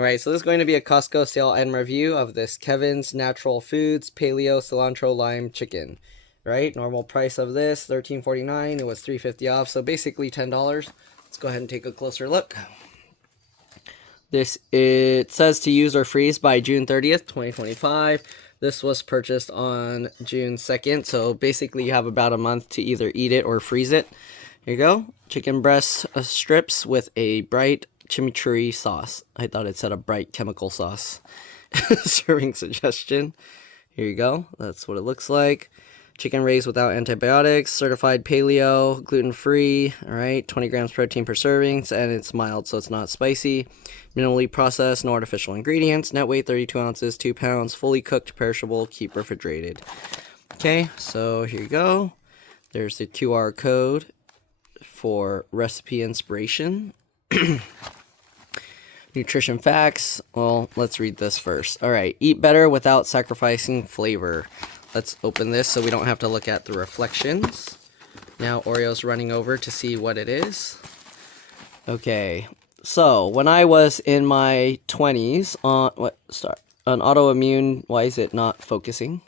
Alright, so this is going to be a Costco sale and review of this Kevin's Natural Foods Paleo Cilantro Lime Chicken. Right, normal price of this $13.49. It was $3.50 off, so basically $10. Let's go ahead and take a closer look. It says to use or freeze by June 30th, 2025. This was purchased on June 2nd, so basically you have about a month to either eat it or freeze it. Here you go. Chicken breast strips with a bright chimichurri sauce. I thought it said a bright chemical sauce. Serving suggestion. Here you go. That's what it looks like. Chicken raised without antibiotics, certified paleo, gluten-free, all right, 20 grams protein per serving, and it's mild, so it's not spicy. Minimally processed, no artificial ingredients. Net weight 32 ounces, 2 pounds, fully cooked, perishable, keep refrigerated. Okay, so here you go. There's the QR code for recipe inspiration. Nutrition facts. Well, let's read this first. All right, eat better without sacrificing flavor. Let's open this so we don't have to look at the reflections. Now Oreo's running over to see what it is. Okay, so when I was in my 20s on an autoimmune, why is it not focusing?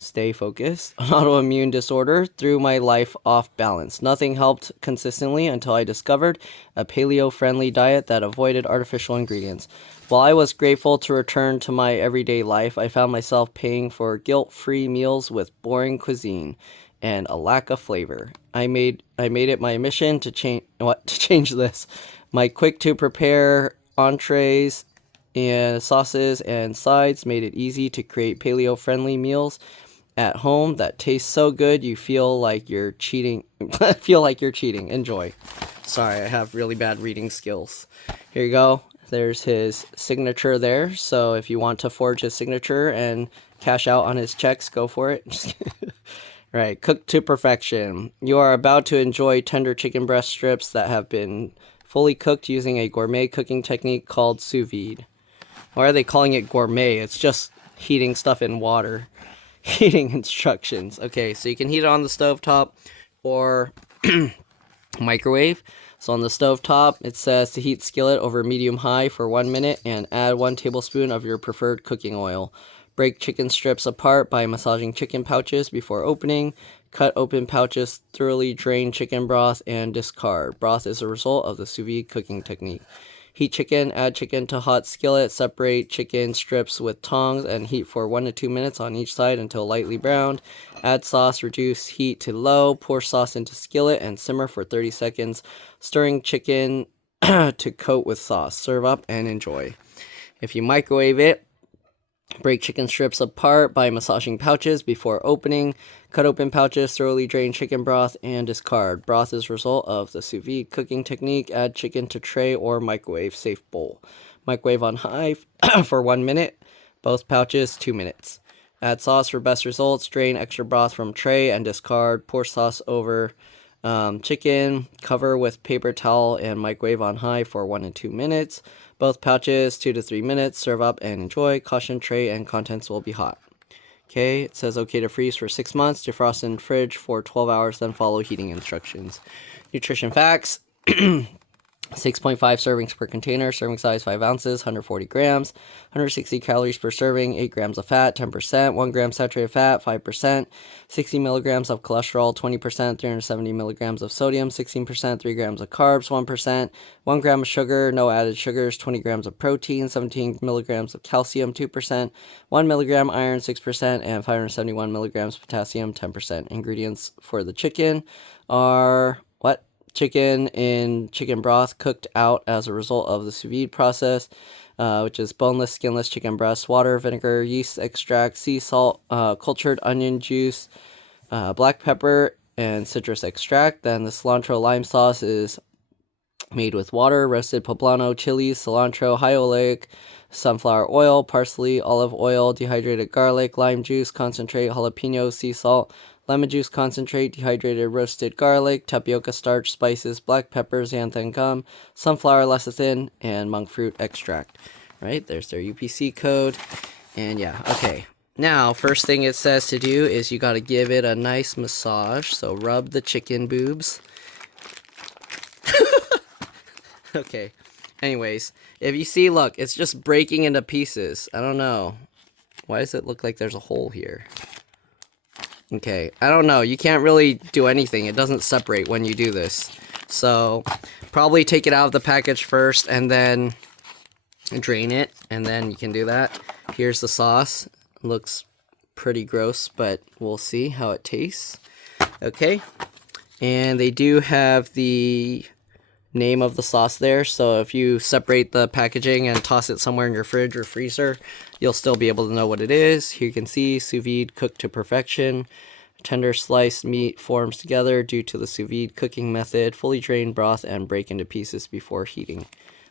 Stay focused. An autoimmune disorder threw my life off balance. Nothing helped consistently until I discovered a paleo-friendly diet that avoided artificial ingredients. While I was grateful to return to my everyday life, I found myself paying for guilt-free meals with boring cuisine and a lack of flavor. I made it my mission to change this. My quick-to-prepare entrees and sauces and sides made it easy to create paleo-friendly meals at home that taste so good you feel like you're cheating. Enjoy. Sorry, I have really bad reading skills. Here you go. There's his signature there. So if you want to forge his signature and cash out on his checks, go for it. Right, cooked to perfection. You are about to enjoy tender chicken breast strips that have been fully cooked using a gourmet cooking technique called sous vide. Why are they calling it gourmet? It's just heating stuff in water. Heating instructions. Okay, so you can heat it on the stovetop or microwave. So on the stovetop, it says to heat skillet over medium-high for 1 minute and add 1 tablespoon of your preferred cooking oil. Break chicken strips apart by massaging chicken pouches before opening. Cut open pouches, thoroughly drain chicken broth, and discard. Broth is a result of the sous vide cooking technique. Heat chicken, add chicken to hot skillet, separate chicken strips with tongs, and heat for 1 to 2 minutes on each side until lightly browned. Add sauce, reduce heat to low, pour sauce into skillet, and simmer for 30 seconds, stirring chicken to coat with sauce. Serve up and enjoy. If you microwave it, break chicken strips apart by massaging pouches before opening. Cut open pouches, thoroughly drain chicken broth, and discard. Broth is a result of the sous vide cooking technique. Add chicken to tray or microwave safe bowl. Microwave on high for 1 minute. Both pouches 2 minutes. Add sauce for best results. Drain extra broth from tray and discard. Pour sauce over chicken. Cover with paper towel and microwave on high for 1 to 2 minutes. Both pouches 2 to 3 minutes. Serve up and enjoy. Caution, tray and contents will be hot. Okay, it says okay to freeze for 6 months, defrost in fridge for 12 hours, then follow heating instructions. Nutrition facts. 6.5 servings per container, serving size 5 ounces, 140 grams, 160 calories per serving, 8 grams of fat, 10%, 1 gram saturated fat, 5%, 60 milligrams of cholesterol, 20%, 370 milligrams of sodium, 16%, 3 grams of carbs, 1%, 1 gram of sugar, no added sugars, 20 grams of protein, 17 milligrams of calcium, 2%, 1 milligram iron, 6%, and 571 milligrams potassium, 10%. Ingredients for the chicken are chicken in chicken broth cooked out as a result of the sous vide process, which is boneless, skinless chicken breast, water, vinegar, yeast extract, sea salt, cultured onion juice, black pepper, and citrus extract. Then the cilantro lime sauce is made with water, roasted poblano, chilies, cilantro, high oleic, sunflower oil, parsley, olive oil, dehydrated garlic, lime juice, concentrate, jalapeno, sea salt, lemon juice concentrate, dehydrated roasted garlic, tapioca starch, spices, black pepper, xanthan gum, sunflower lecithin, and monk fruit extract. Right, there's their UPC code. And yeah, okay. Now, first thing it says to do is you got to give it a nice massage. So rub the chicken boobs. Okay, Anyways, if you see, look, it's just breaking into pieces. I don't know. Why does it look like there's a hole here? Okay, I don't know. You can't really do anything. It doesn't separate when you do this. So, probably take it out of the package first and then drain it. And then you can do that. Here's the sauce. Looks pretty gross, but we'll see how it tastes. Okay. And they do have the name of the sauce there, so if you separate the packaging and toss it somewhere in your fridge or freezer, you'll still be able to know what it is. Here you can see sous vide cooked to perfection. Tender sliced meat forms together due to the sous vide cooking method. Fully drained broth and break into pieces before heating.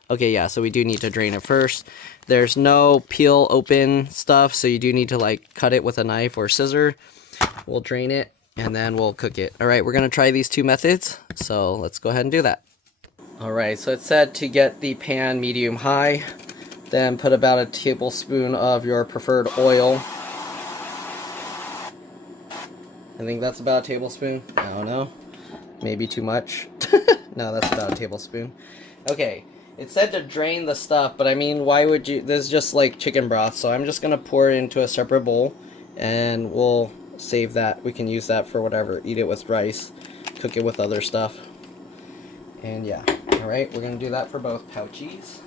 Okay, yeah, so we do need to drain it first. There's no peel open stuff, so you do need to like cut it with a knife or scissor. We'll drain it and then we'll cook it. All right, we're gonna try these two methods, so let's go ahead and do that. Alright, so it said to get the pan medium high, then put about a tablespoon of your preferred oil. I think that's about a tablespoon. I don't know. Maybe too much. No, that's about a tablespoon. Okay, it said to drain the stuff, but I mean, why would you? This is just like chicken broth, so I'm just going to pour it into a separate bowl, and we'll save that. We can use that for whatever. Eat it with rice, cook it with other stuff. And yeah, alright, we're going to do that for both pouchies.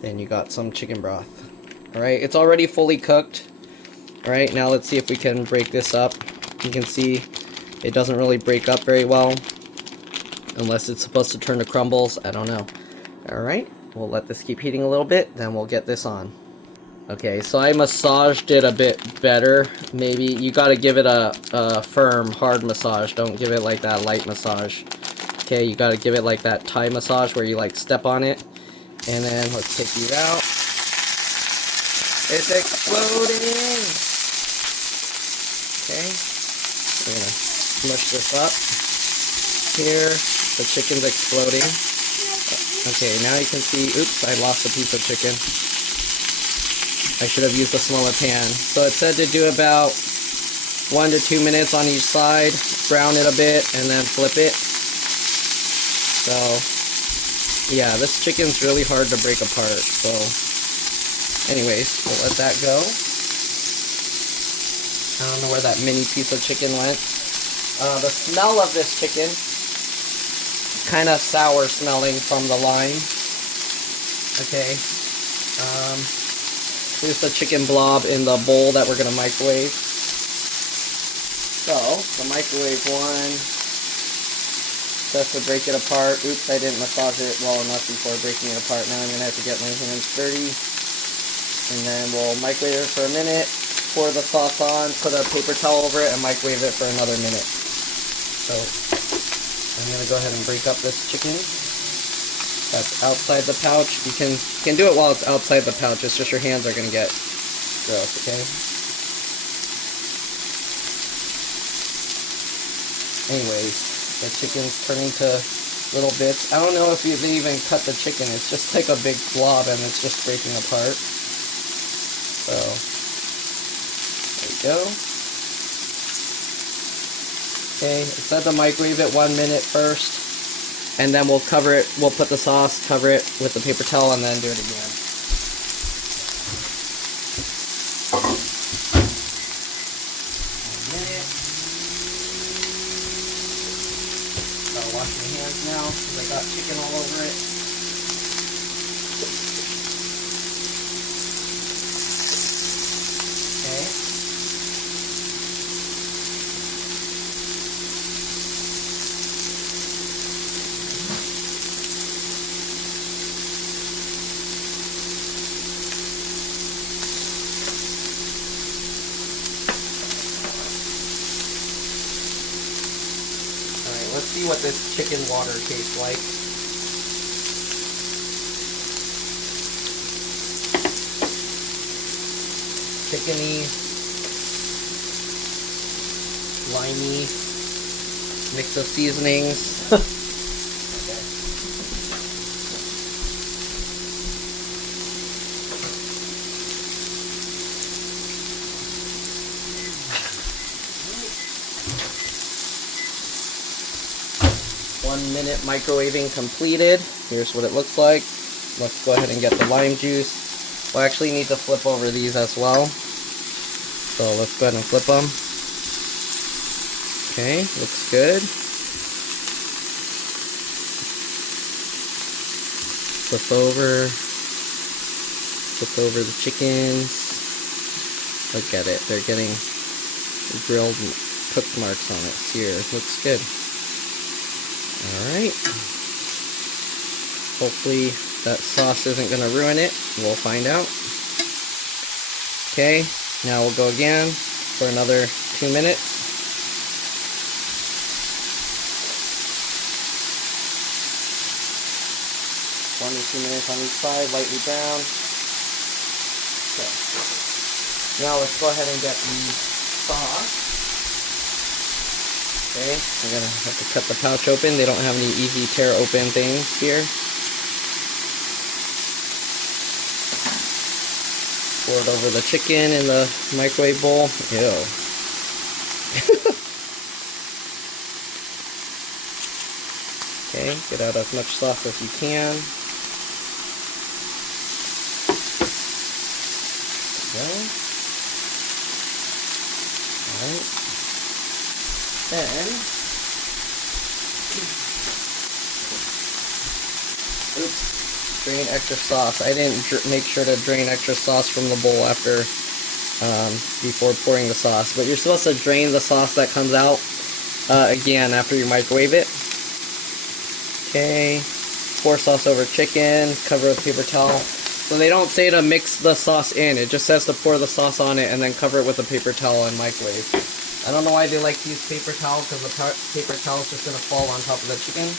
Then you got some chicken broth. Alright, it's already fully cooked. Alright, now let's see if we can break this up. You can see it doesn't really break up very well. Unless it's supposed to turn to crumbles, I don't know. Alright, we'll let this keep heating a little bit, then we'll get this on. Okay, so I massaged it a bit better. Maybe you gotta give it a firm, hard massage. Don't give it like that light massage. Okay, you gotta give it like that Thai massage where you like step on it. And then let's take these out. It's exploding! Okay, we're gonna smush this up. Here, the chicken's exploding. Okay, now you can see, oops, I lost a piece of chicken. I should have used a smaller pan. So it said to do about 1 to 2 minutes on each side, brown it a bit, and then flip it. So, yeah, this chicken's really hard to break apart. So, anyways, we'll let that go. I don't know where that mini piece of chicken went. The smell of this chicken, kind of sour smelling from the lime. Okay. Here's the chicken blob in the bowl that we're going to microwave. So, the microwave one, just to break it apart. Oops, I didn't massage it well enough before breaking it apart. Now I'm going to have to get my hands dirty. And then we'll microwave it for a minute, pour the sauce on, put a paper towel over it, and microwave it for another minute. So, I'm going to go ahead and break up this chicken. That's outside the pouch. You can do it while it's outside the pouch. It's just your hands are going to get gross, okay? Anyways, the chicken's turning to little bits. I don't know if they even cut the chicken. It's just like a big blob and it's just breaking apart. So, there we go. Okay, it said to microwave it 1 minute first. And then we'll cover it, we'll put the sauce, cover it with the paper towel, and then do it again. 1 minute. Gotta wash my hands now, because I got chicken all over it. Okay. Let's see what this chicken water tastes like. Chickeny, limey, mix of seasonings. Okay. 1 minute microwaving completed. Here's what it looks like. Let's go ahead and get the lime juice. We'll actually need to flip over these as well. So let's go ahead and flip them. Okay, looks good. Flip over the chickens. Look at it, they're getting grilled cooked marks on it. Sear, looks good. Alright. Hopefully that sauce isn't going to ruin it. We'll find out. Okay, now we'll go again for another 2 minutes. One to 2 minutes on each side, lightly brown. Okay. Now let's go ahead and get the sauce. Okay, I'm gonna have to cut the pouch open. They don't have any easy tear open things here. Pour it over the chicken in the microwave bowl. Ew. Okay, get out as much sauce as you can. There we go. Alright. Then, oops, drain extra sauce. I didn't make sure to drain extra sauce from the bowl after, before pouring the sauce. But you're supposed to drain the sauce that comes out, again after you microwave it. Okay, pour sauce over chicken, cover with paper towel. So they don't say to mix the sauce in, it just says to pour the sauce on it and then cover it with a paper towel and microwave. I don't know why they like to use paper towel, because the paper towel is just going to fall on top of the chicken.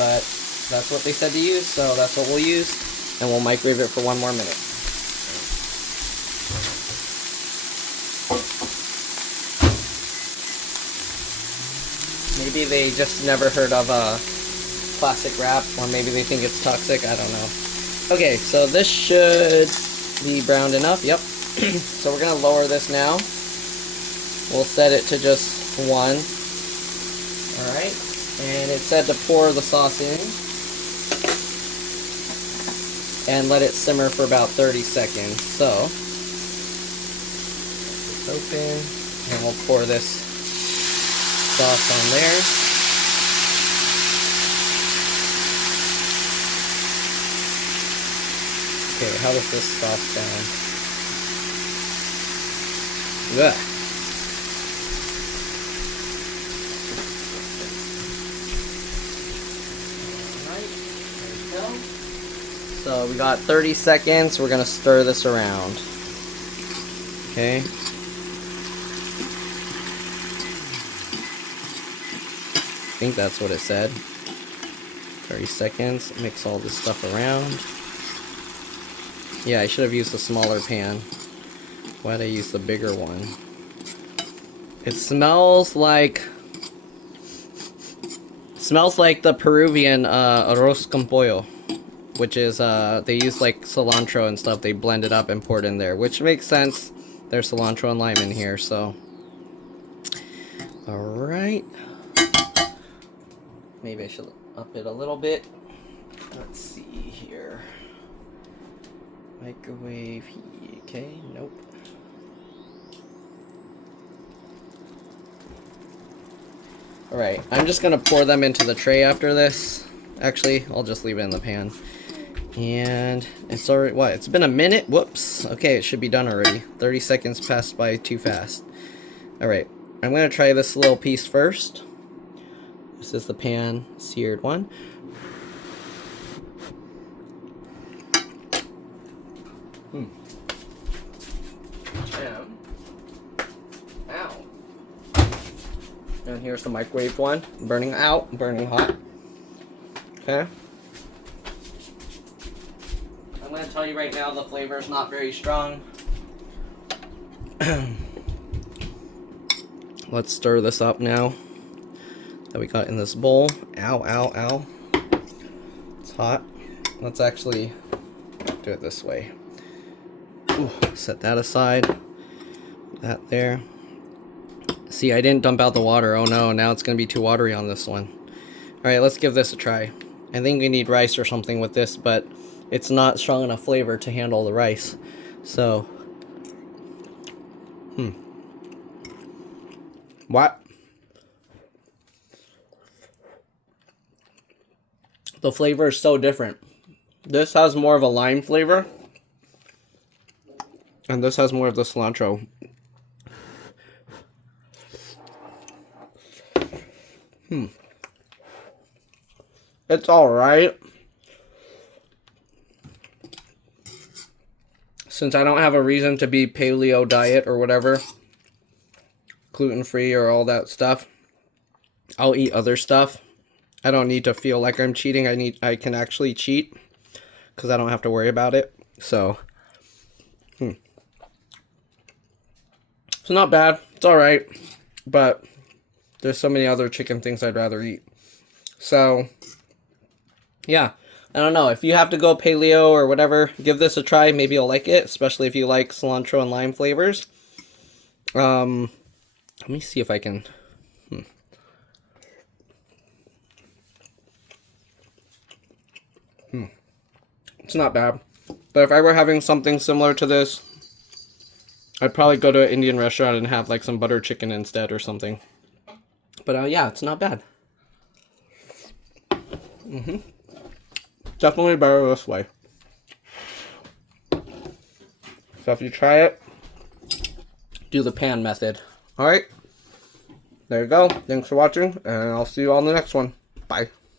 But that's what they said to use, so that's what we'll use. And we'll microwave it for 1 more minute. Maybe they just never heard of plastic wrap, or maybe they think it's toxic, I don't know. Okay, so this should be browned enough, yep. So we're going to lower this now. We'll set it to just 1. Alright, and it said to pour the sauce in and let it simmer for about 30 seconds. So, it's open, and we'll pour this sauce on there. Okay, how does this sauce sound? Ugh. So we got 30 seconds. We're gonna stir this around. Okay. I think that's what it said. 30 seconds. Mix all this stuff around. Yeah, I should have used a smaller pan. Why'd I use the bigger one? It smells like the Peruvian arroz con pollo, which is they use like cilantro and stuff. They blend it up and pour it in there, which makes sense. There's cilantro and lime in here, so all right. Maybe I should up it a little bit. Let's see here. Microwave. Okay, nope. Alright, I'm just gonna pour them into the tray after this. Actually, I'll just leave it in the pan. And it's already, what? It's been a minute? Whoops. Okay, it should be done already. 30 seconds passed by too fast. Alright, I'm gonna try this little piece first. This is the pan seared one. Ow. And here's the microwaved one. Burning out, burning hot. Okay. I'm going to tell you right now, the flavor is not very strong. Let's stir this up now that we got in this bowl. Ow, ow, ow. It's hot. Let's actually do it this way. Ooh, set that aside. That there. See, I didn't dump out the water. Oh no, now it's going to be too watery on this one. Alright, let's give this a try. I think we need rice or something with this, but it's not strong enough flavor to handle the rice. So, what? The flavor is so different. This has more of a lime flavor, and this has more of the cilantro. It's alright. Since I don't have a reason to be paleo diet or whatever, gluten-free or all that stuff, I'll eat other stuff. I don't need to feel like I'm cheating. I can actually cheat because I don't have to worry about it. So, it's not bad. It's alright. But there's so many other chicken things I'd rather eat. So, yeah. I don't know. If you have to go paleo or whatever, give this a try. Maybe you'll like it, especially if you like cilantro and lime flavors. Let me see if I can... It's not bad. But if I were having something similar to this, I'd probably go to an Indian restaurant and have like some butter chicken instead or something. But yeah, it's not bad. Definitely better this way. So if you try it, do the pan method. Alright. There you go. Thanks for watching, and I'll see you on the next one. Bye.